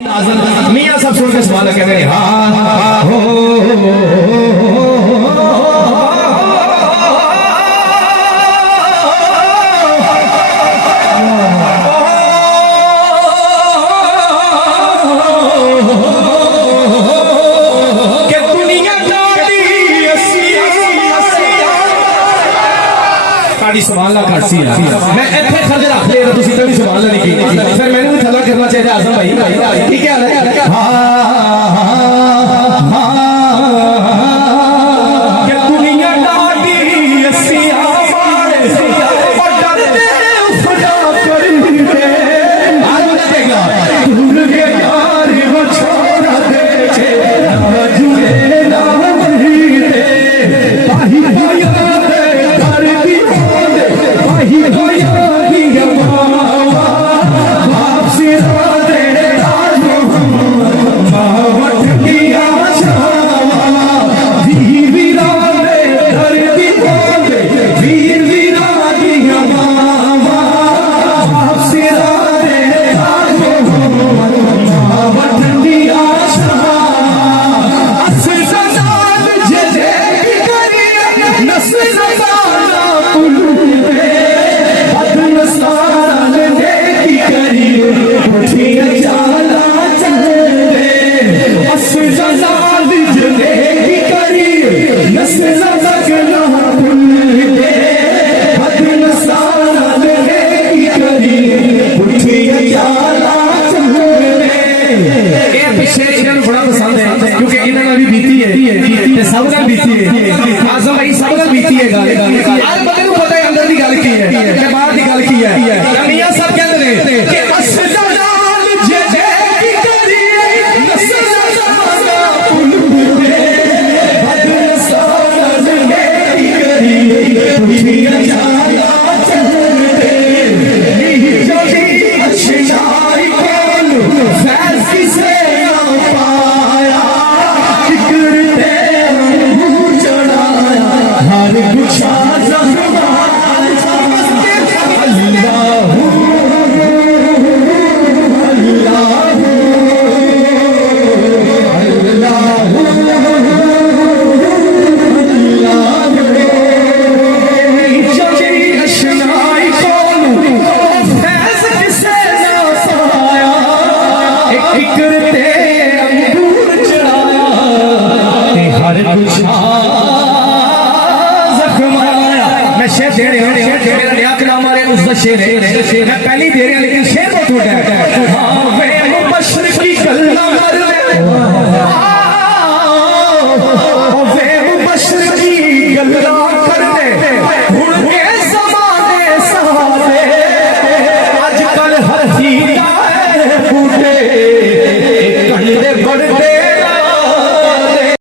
मियां सब सुन के सवाल कहते हैं हाँ हो सवाल घट सी मैं इतने खर्च रख लिया तुम तो भी सवाल नहीं की फिर मैंने भी थला करना चाहिए आजम भाई ठीक बड़ा पसंद है क्योंकि इन्होंने भी बीती है सब का बीती है आजम भाई सब का बीती है गल आज बंदे को पता है अंदर की गल की है बाहर की गल की है मियां सब कहते हैं कि शेर मैं पहले दे रहा लेकिन शेर बहुत छोटा है